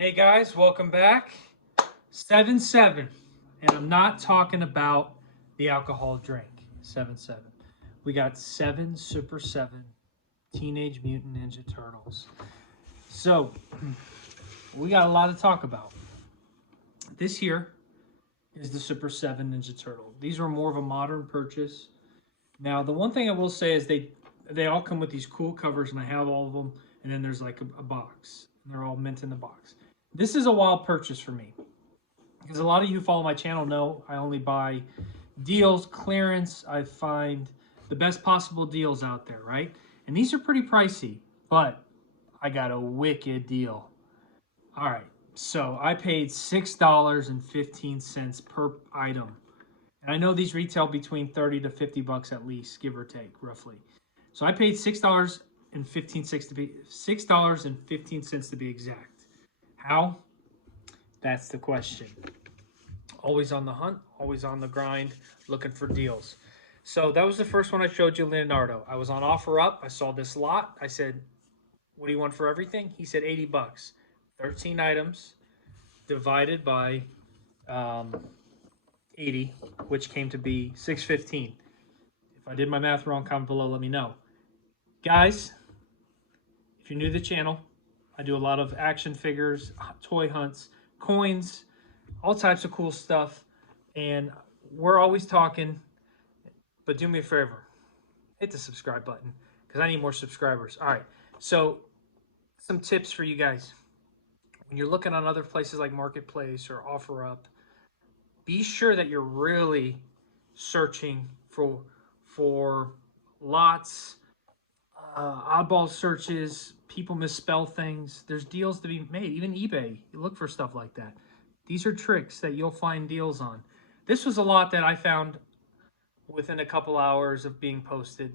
Hey guys, welcome back. 7-7. And I'm not talking about the alcohol drink. 7-7. We got 7 Super 7 Teenage Mutant Ninja Turtles. So, we got a lot to talk about. This here is the Super 7 Ninja Turtle. These are more of a modern purchase. Now, the one thing I will say is they all come with these cool covers, and I have all of them. And then there's like a box, and they're all mint in the box. This is a wild purchase for me because a lot of you who follow my channel know I only buy deals, clearance. I find the best possible deals out there, right? And these are pretty pricey, but I got a wicked deal. All right, so I paid $6.15 per item. And I know these retail between 30 to 50 bucks at least, give or take, roughly. So I paid $6.15 to be $6.15 to be exact. How? That's the question. Always on the hunt, always on the grind, looking for deals. So that was the first one I showed you, Leonardo. I was on OfferUp. I saw this lot. I said, "What do you want for everything?" He said 80 bucks. 13 items divided by 80, which came to be 615. If I did my math wrong, comment below, let me know. Guys, if you're new to the channel, I do a lot of action figures, toy hunts, coins, all types of cool stuff. And we're always talking, but do me a favor, hit the subscribe button because I need more subscribers. All right, so some tips for you guys. When you're looking on other places like Marketplace or OfferUp, be sure that you're really searching for lots, oddball searches. People misspell things. There's deals to be made. Even eBay, you look for stuff like that. These are tricks that you'll find deals on. This was a lot that I found within a couple hours of being posted.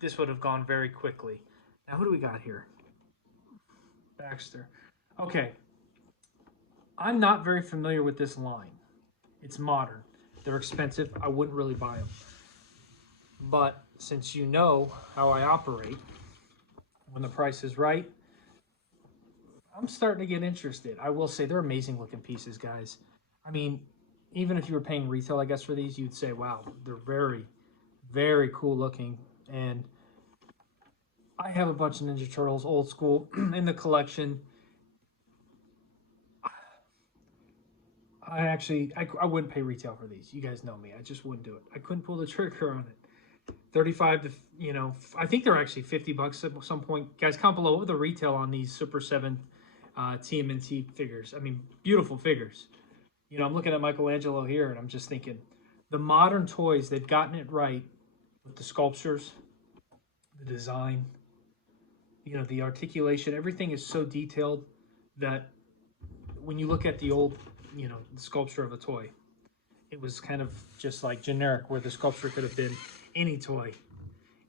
This would have gone very quickly. Now, who do we got here? Baxter. Okay. I'm not very familiar with this line. It's modern. They're expensive. I wouldn't really buy them. But since you know how I operate, when the price is right, I'm starting to get interested. I will say they're amazing looking pieces, guys. I mean, even if you were paying retail, I guess, for these, you'd say, wow, they're very, very cool looking. And I have a bunch of Ninja Turtles, old school, in the collection. I wouldn't pay retail for these. You guys know me. I just wouldn't do it. I couldn't pull the trigger on it. 35 to, I think they're actually 50 bucks at some point. Guys, comment below what the retail on these Super 7 TMNT figures. I mean, beautiful figures. I'm looking at Michelangelo here and I'm just thinking the modern toys, they've gotten it right with the sculptures, the design, the articulation. Everything is so detailed that when you look at the old, the sculpture of a toy, it was kind of just like generic, where the sculpture could have been any toy,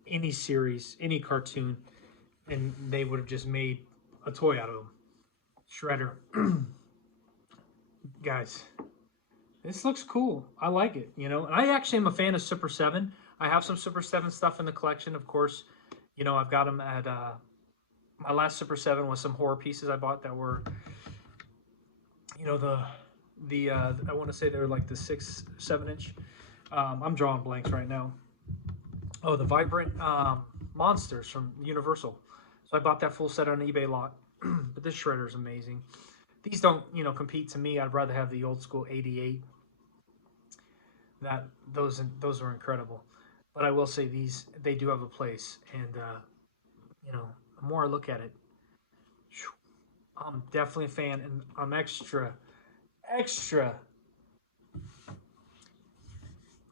any series, any cartoon, and they would have just made a toy out of them. Shredder. Guys, this looks cool. I like it, I actually am a fan of Super 7. I have some Super 7 stuff in the collection, of course. I've got them at, my last Super 7 was some horror pieces I bought that were, I want to say they were like the 6-7 inch. I'm drawing blanks right now. Oh, the Vibrant Monsters from Universal. So I bought that full set on an eBay lot. But this shredder is amazing. These don't, compete to me. I'd rather have the old school 88. Those are incredible. But I will say they do have a place. And the more I look at it, I'm definitely a fan, and I'm extra,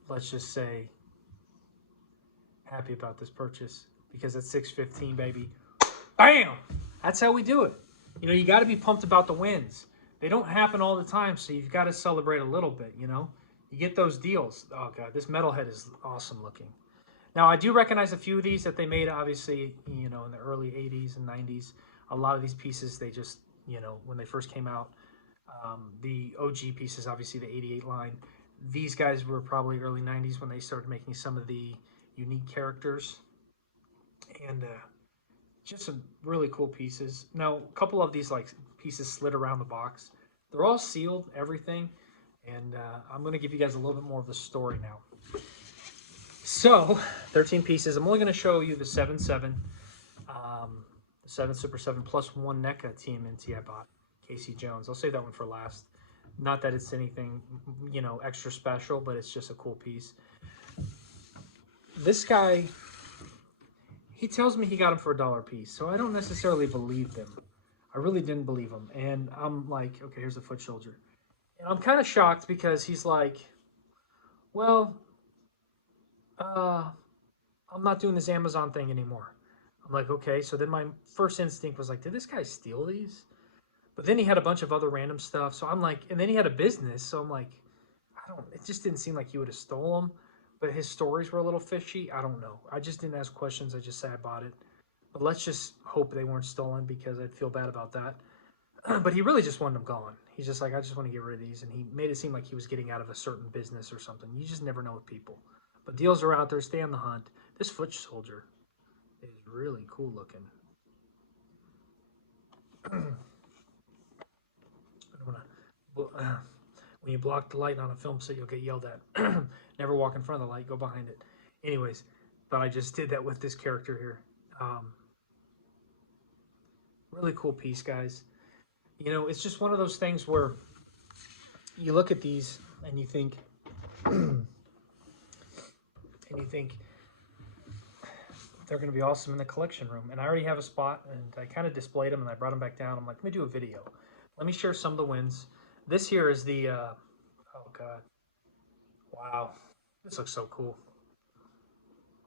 let's just say, happy about this purchase because it's 615, baby. Bam! That's how we do it. You got to be pumped about the wins. They don't happen all the time, so you've got to celebrate a little bit, You get those deals. Oh, God, this metalhead is awesome looking. Now, I do recognize a few of these that they made, obviously, in the early 80s and 90s. A lot of these pieces, they just, when they first came out, the OG pieces, obviously the 88 line. These guys were probably early 90s when they started making some of the unique characters. And just some really cool pieces. Now, a couple of these like pieces slid around the box. They're all sealed, everything, and I'm going to give you guys a little bit more of the story now. So, 13 pieces. I'm only going to show you the 7.7, the 7 Super 7 plus 1 NECA Tmnt I bought, Casey Jones. I'll save that one for last. Not that it's anything, you know, extra special, but it's just a cool piece. This guy, he tells me he got him for $1 a piece, so I don't necessarily believe him. I really didn't believe him, and I'm like, okay, here's the foot soldier. And I'm kind of shocked because he's like, well, I'm not doing this Amazon thing anymore. I'm like, okay. So then my first instinct was like, did this guy steal these? But then he had a bunch of other random stuff. So I'm like, and then he had a business. So I'm like, it just didn't seem like he would have stolen them. But his stories were a little fishy. I don't know. I just didn't ask questions. I just said I bought it. But let's just hope they weren't stolen because I'd feel bad about that. But he really just wanted them gone. He's just like, I just want to get rid of these. And he made it seem like he was getting out of a certain business or something. You just never know with people. But deals are out there. Stay on the hunt. This foot soldier is really cool looking. I don't wanna, when you block the light on a film set, you'll get yelled at. Never walk in front of the light. Go behind it. Anyways, but I just did that with this character here. Really cool piece, guys. You know, it's just one of those things where you look at these and you think, they're going to be awesome in the collection room. And I already have a spot, and I kind of displayed them, and I brought them back down. I'm like, let me do a video. Let me share some of the wins. This here is the, oh God. Wow. This looks so cool.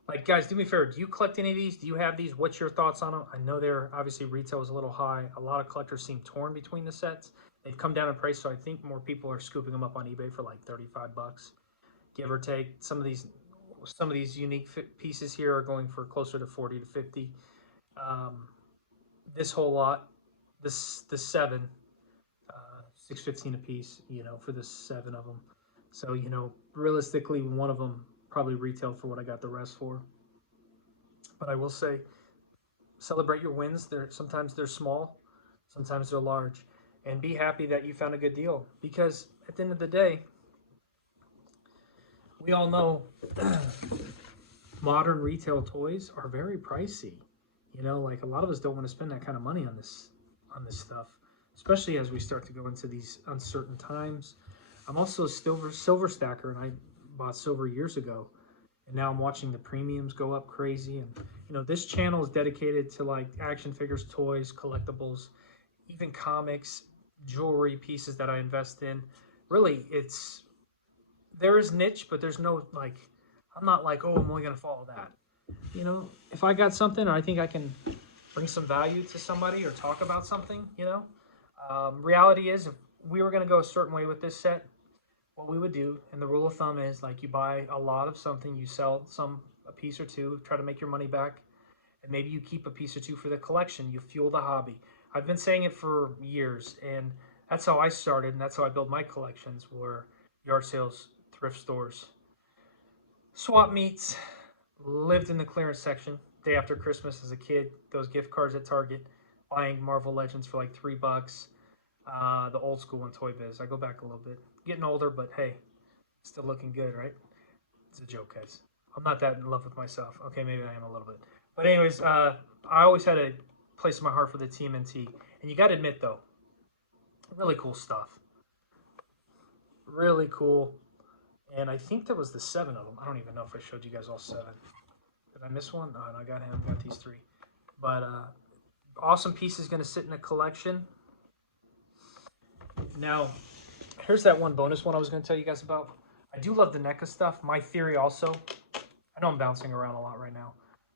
Like, guys, do me a favor. Do you collect any of these? Do you have these? What's your thoughts on them? I know they're, obviously, retail is a little high. A lot of collectors seem torn between the sets. They've come down in price, so I think more people are scooping them up on eBay for like 35 bucks, give or take. Some of these unique pieces here are going for closer to 40 to 50. This whole lot, the 7, 6.15 a piece, you know, for the 7 of them. So, you know, realistically, one of them probably retail for what I got the rest for. But I will say, celebrate your wins. Sometimes they're small, sometimes they're large, and be happy that you found a good deal. Because at the end of the day, we all know modern retail toys are very pricey. You know, like a lot of us don't want to spend that kind of money on this stuff, especially as we start to go into these uncertain times. I'm also a silver stacker, and I bought silver years ago, and now I'm watching the premiums go up crazy. And you know, this channel is dedicated to like action figures, toys, collectibles, even comics, jewelry pieces that I invest in. Really, there is niche, but there's no like, I'm not like, oh, I'm only gonna follow that. You know, if I got something, or I think I can bring some value to somebody or talk about something, you know. Reality is, if we were gonna go a certain way with this set, what we would do, and the rule of thumb is like you buy a lot of something, you sell a piece or two, try to make your money back, and maybe you keep a piece or two for the collection. You fuel the hobby. I've been saying it for years, and that's how I started, and that's how I built my collections, were yard sales, thrift stores, swap meets, lived in the clearance section day after Christmas as a kid, those gift cards at Target, buying Marvel Legends for like $3, the old school in Toy Biz. I go back a little bit. Getting older, but hey, still looking good, right? It's a joke, guys. I'm not that in love with myself. Okay, maybe I am a little bit. But anyways, I always had a place in my heart for the TMNT. And you got to admit, though, really cool stuff. Really cool. And I think that was the 7 of them. I don't even know if I showed you guys all 7. Did I miss one? Oh, no, I got him. Got these 3. But awesome piece is going to sit in a collection. Now, here's that one bonus one I was going to tell you guys about. I do love the NECA stuff. My theory also, I know I'm bouncing around a lot right now.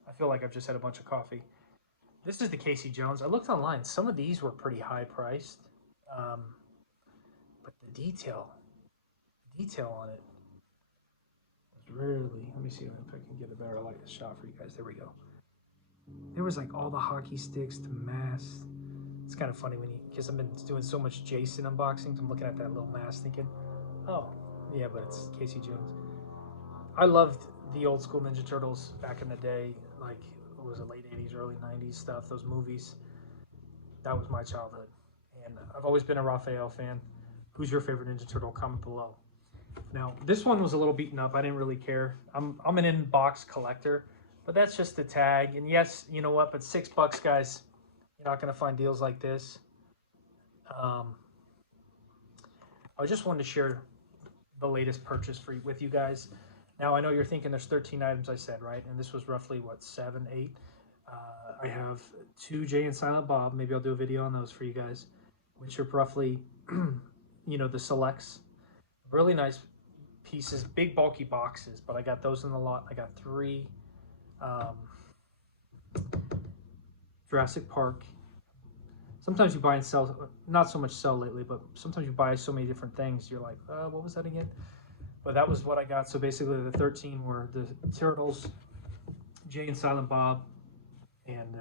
I feel like I've just had a bunch of coffee. This is the Casey Jones. I looked online. Some of these were pretty high priced. But the detail on it was really, let me see if I can get a better light shot for you guys. There we go. There was like all the hockey sticks to masks. It's kind of funny because I've been doing so much Jason unboxings. I'm looking at that little mask thinking, oh, yeah, but it's Casey Jones. I loved the old school Ninja Turtles back in the day, like what was it, late 80s, early 90s stuff, those movies. That was my childhood. And I've always been a Raphael fan. Who's your favorite Ninja Turtle? Comment below. Now, this one was a little beaten up. I didn't really care. I'm an in-box collector, but that's just the tag. And yes, you know what? But $6, guys, you're not going to find deals like this. I just wanted to share the latest purchase with you guys. Now, I know you're thinking there's 13 items I said, right? And this was roughly, what, 7, 8? I have 2 Jay and Silent Bob. Maybe I'll do a video on those for you guys, which are roughly, you know, the selects. Really nice pieces, big bulky boxes, but I got those in the lot. I got 3 Jurassic Park. Sometimes you buy and sell, not so much sell lately, but sometimes you buy so many different things. You're like, what was that again? But that was what I got. So basically the 13 were the Turtles, Jay and Silent Bob, and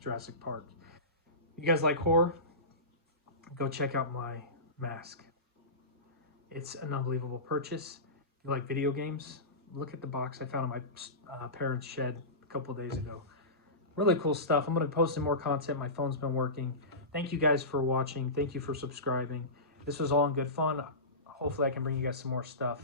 Jurassic Park. You guys like horror? Go check out my mask. It's an unbelievable purchase. If you like video games, look at the box I found in my parents' shed a couple of days ago. Really cool stuff. I'm going to post some more content. My phone's been working. Thank you guys for watching. Thank you for subscribing. This was all in good fun. Hopefully I can bring you guys some more stuff.